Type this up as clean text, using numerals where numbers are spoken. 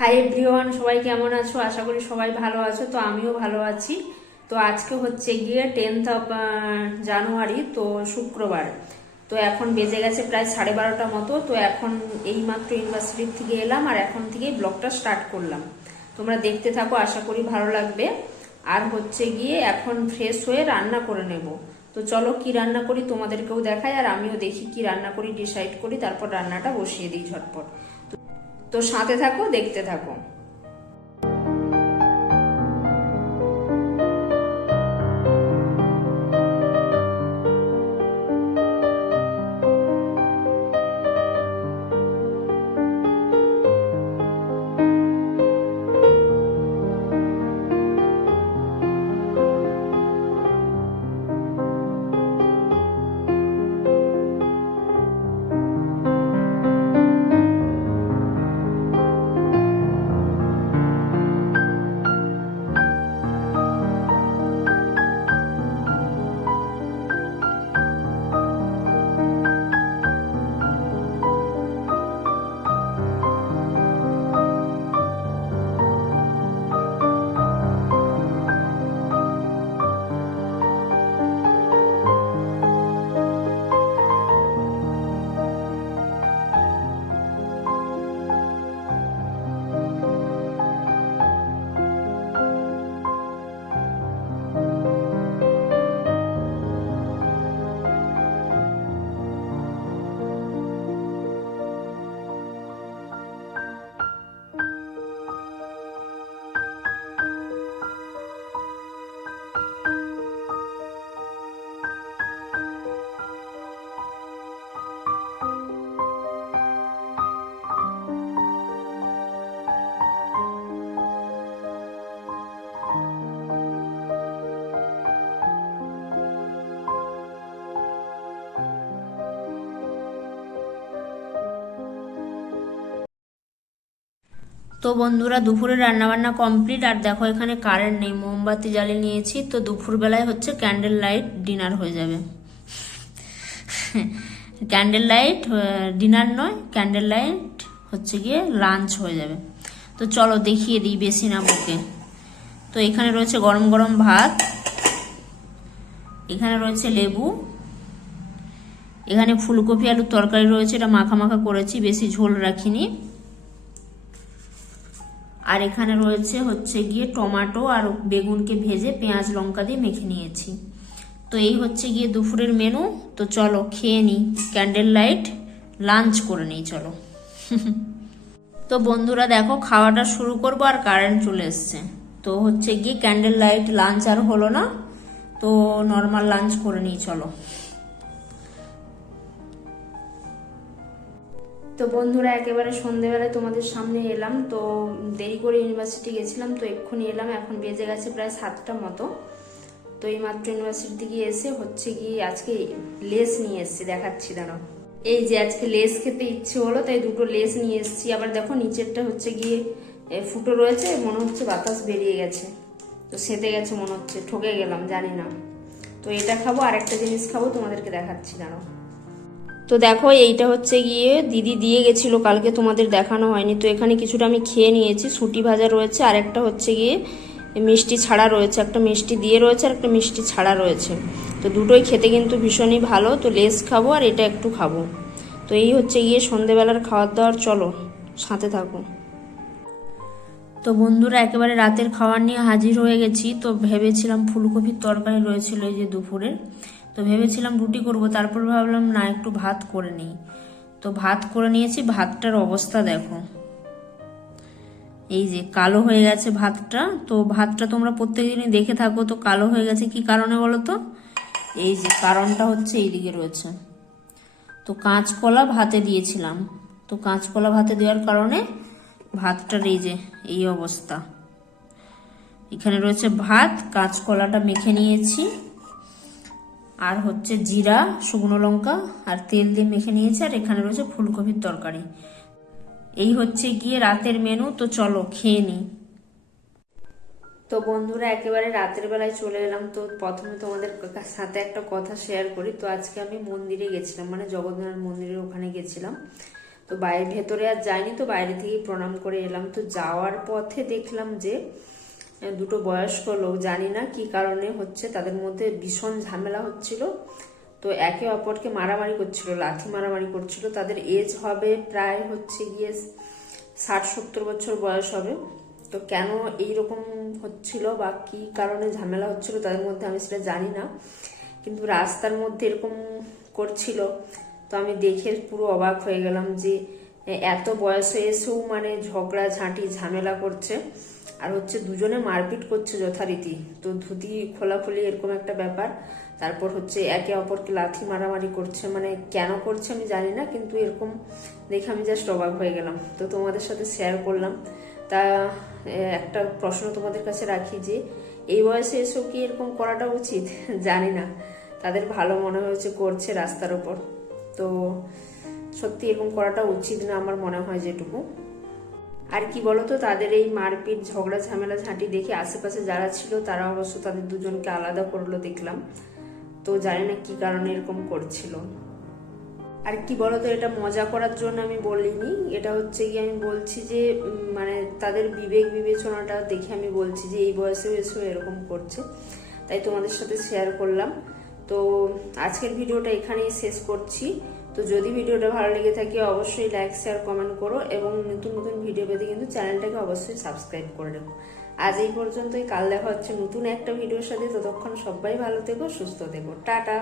Hi everyone, সবাই কেমন আছো? আশা করি সবাই ভালো আছো। তো আমিও ভালো আছি। তো আজকে হচ্ছে গিয়ে 10th অফ জানুয়ারি, তো শুক্রবার। তো এখন বেজে গেছে প্রায় 12:30 মতো। তো এখন এই মাত্র ইউনিভার্সিটি থেকে এলাম আর এখন থেকেই ব্লগটা স্টার্ট করলাম। তোমরা দেখতে থাকো, আশা করি ভালো লাগবে। আর হচ্ছে গিয়ে এখন ফ্রেশ হয়ে রান্না করে নেব। তো চলো কি রান্না করি তোমাদেরকেও দেখাই, আর আমিও দেখি কি রান্না করি, ডিসাইড করি, তারপর রান্নাটা বসিয়ে দিই ঝটপট। তো সাথে থাকো, দেখতে থাকো। তো বন্ধুরা, দুপুরে রান্নাবান্না কমপ্লিট। আর দেখো এখানে কারেন্ট নেই, মোমবাতি জ্বালিয়ে নিয়েছি। তো দুপুরবেলায় হচ্ছে ক্যান্ডেল লাইট ডিনার হয়ে যাবে। ক্যান্ডেল লাইট ডিনার নয়, ক্যান্ডেল লাইট হচ্ছে গিয়ে লাঞ্চ হয়ে যাবে। তো চলো দেখিয়ে দিই, বেশি না বকে। তো এখানে রয়েছে গরম গরম ভাত, এখানে রয়েছে লেবু, এখানে ফুলকপি আলুর তরকারি রয়েছে, এটা মাখা মাখা করেছি, বেশি ঝোল রাখিনি। আর এখানে রয়েছে হচ্ছে গিয়ে টমেটো আর বেগুনকে ভেজে পেঁয়াজ লঙ্কা দিয়ে মেখে নিয়েছি। তো এই হচ্ছে গিয়ে দুপুরের মেনু। তো চলো খেয়ে নিই, ক্যান্ডেল লাইট লাঞ্চ করে নিই চলো। তো বন্ধুরা দেখো, খাওয়াটা শুরু করবো আর কারেন্ট চলে এসছে। তো হচ্ছে গিয়ে ক্যান্ডেল লাইট লাঞ্চ আর হলো না, তো নর্মাল লাঞ্চ করে নিই চলো। তো বন্ধুরা, একেবারে সন্ধেবেলায় তোমাদের সামনে এলাম। তো দেরি করে ইউনিভার্সিটি গেছিলাম, তো এক্ষুনি এলাম। এখন বেজে গেছে প্রায় 7টা মতো। তো এই মাত্র ইউনিভার্সিটি থেকে এসে হচ্ছে গিয়ে আজকে লেস নিয়ে এসেছি, দেখাচ্ছি দাঁড়াও। এই যে আজকে লেস খেতে ইচ্ছে হলো, তাই দুটো লেস নিয়ে এসেছি। আবার দেখো নিচেরটা হচ্ছে গিয়ে ফুটো রয়েছে, মনে হচ্ছে বাতাস বেরিয়ে গেছে, তো সেঁতে গেছে মনে হচ্ছে, ঠকে গেলাম জানি না। তো এটা খাবো, আর একটা জিনিস খাবো, তোমাদেরকে দেখাচ্ছি দাঁড়াও। তো দেখো এইটা হচ্ছে গিয়ে দিদি দিয়ে গেছিল কালকে, তোমাদের দেখানো হয়নি। তো এখানে কিছুটা আমি খেয়ে নিয়েছি, শুঁটি ভাজা রয়েছে, আর একটা হচ্ছে গিয়ে মিষ্টি ছাড়া রয়েছে, একটা মিষ্টি দিয়ে রয়েছে আর একটা মিষ্টি ছাড়া রয়েছে। তো দুটোই খেতে কিন্তু ভীষণই ভালো। তো লেস খাবো আর এটা একটু খাবো। তো এই হচ্ছে গিয়ে সন্ধেবেলার খাওয়ার দাওয়ার, চলো সাথে থাকো। তো বন্ধুরা, একেবারে রাতের খাবার নিয়ে হাজির হয়ে গেছি। তো ভেবেছিলাম ফুলকপির তরকারি রয়েছিল এই যে দুপুরের, তো ভেবেছিলাম রুটি করব, তারপর ভাবলাম না, একটু ভাত করে নিই। তো ভাত করে নিয়েছি। ভাতটার অবস্থা দেখো, এই যে কালো হয়ে গেছে ভাতটা। তো ভাতটা তোমরা প্রত্যেকদিনই দেখে থাকো। তো কালো হয়ে গেছে কি কারণে বলো তো? এই যে কারণটা হচ্ছে এইদিকে রয়েছে। তো কাঁচকলা ভাতে দিয়েছিলাম, তো কাঁচকলা ভাতে দেওয়ার কারণে ভাতটার এই যে এই অবস্থা। এখানে রয়েছে ভাত, কাঁচকলাটা মেখে নিয়েছি, আর হচ্ছে জিরা, শুকনো লঙ্কা আর তেল দিয়ে মেখে নিয়েছি, আর এখানে রয়েছে ফুলকপির তরকারি। এই হচ্ছে গিয়ে রাতের মেনু। তো চলো খেয়ে নিই। তো বন্ধুরা, একেবারে রাতের বেলায় চলে এলাম। তো প্রথমে তোমাদের সাথে একটা কথা শেয়ার করি। তো আজকে আমি মন্দিরে গেছিলাম, মানে জগন্নাথ মন্দিরের ওখানে গেছিলাম। তো ভেতরে আর যাইনি, তো বাইরে থেকেই প্রণাম করে এলাম। তো যাওয়ার পথে দেখলাম যে দুটো বয়স্ক লোক, জানি না কি কারণে হচ্ছে, তাদের মধ্যে ভীষণ ঝামেলা হচ্ছিল। তো একে অপরকে মারামারি করছিল, লাথি মারামারি করছিল। তাদের এজ হবে প্রায় হচ্ছে গিয়ে 60-70 বছর বয়স হবে। তো কেন এইরকম হচ্ছিল বা কি কারণে ঝামেলা হচ্ছিল তাদের মধ্যে, আমি সেটা জানি না, কিন্তু রাস্তার মধ্যে এরকম করছিল। তো আমি দেখে পুরো অবাক হয়ে গেলাম যে এত বয়সে এসেও মানে ঝগড়া ঝাঁটি ঝামেলা করছে, আর হচ্ছে দুজনে মারপিট করছে যথারীতি। তো ধুতি খোলাখুলি এরকম একটা ব্যাপার। তারপর হচ্ছে একে অপরকে লাথি মারামারি করছে, মানে কেন করছে আমি জানি না, কিন্তু এরকম দেখে আমি জাস্ট অবাক হয়ে গেলাম। তো তোমাদের সাথে শেয়ার করলাম। তা একটা প্রশ্ন তোমাদের কাছে রাখি যে এই বয়সে এসেও কি এরকম করাটা উচিত? জানি না, তাদের ভালো মনে হয়েছে করছে রাস্তার ওপর। তো সত্যি এরকম করাটা উচিত না আমার মনে হয় যেটুকু। আর কি বলতো, তাদের এই মারপিট ঝগড়া ঝামেলা ঝাঁটি দেখে আশেপাশে যারা ছিল তারা অবশ্য তাদের দুজনকে আলাদা করলো দেখলাম। তো জানি না কি কারণে এরকম করছিল। আর কি বলতো, এটা মজা করার জন্য আমি বলিনি, এটা হচ্ছে কি আমি বলছি যে মানে তাদের বিবেক বিবেচনাটা দেখে আমি বলছি যে এই বয়সেও এসেও এরকম করছে, তাই তোমাদের সাথে শেয়ার করলাম। তো আজকের ভিডিওটা এখানেই শেষ করছি। তো যদি ভিডিওটা ভালো লেগে থাকে অবশ্যই লাইক শেয়ার কমেন্ট করো, এবং নতুন নতুন ভিডিও পেতে কিন্তু চ্যানেলটাকে অবশ্যই সাবস্ক্রাইব করে দেবো। আজ এই পর্যন্তই, কাল দেখা হচ্ছে নতুন একটা ভিডিওর সাথে। ততক্ষণ সবাই ভালো থেকো, সুস্থ থেকো, টাটা।